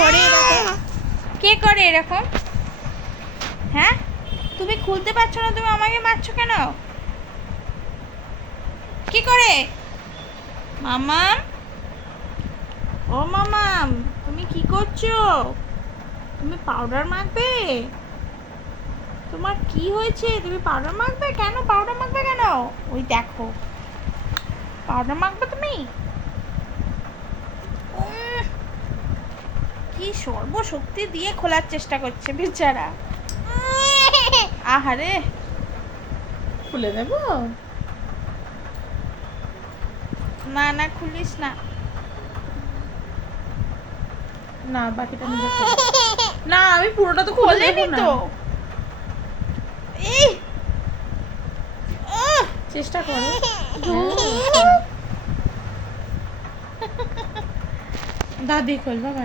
করে এরকম? কে করে এরকম? হ্যাঁ, তুমি খুলতে পারছো না, তুমি আমাকে মারছো কেন? কি করে? মামাম, ও মামাম, তুমি কি করছো? তুমি পাউডার মাখবে? তোমার কি হয়েছে? তুমি পাউডার মাখবে কেন? পাউডার মাখবে কেন? ওই দেখো, পাউডার মাখবে তুমি? উম, কি সর্বশক্তি দিয়ে খোলার চেষ্টা করছে বেচারা। আহারে, খুলে দেবো? না না, খুলিস না। না, বাকিটা নিজে খোলো। না, আমি পুরোটা তো খুলে দেবো খোলেনি না। তো। এই, চেষ্টা করো। দাদি খোল বাবা।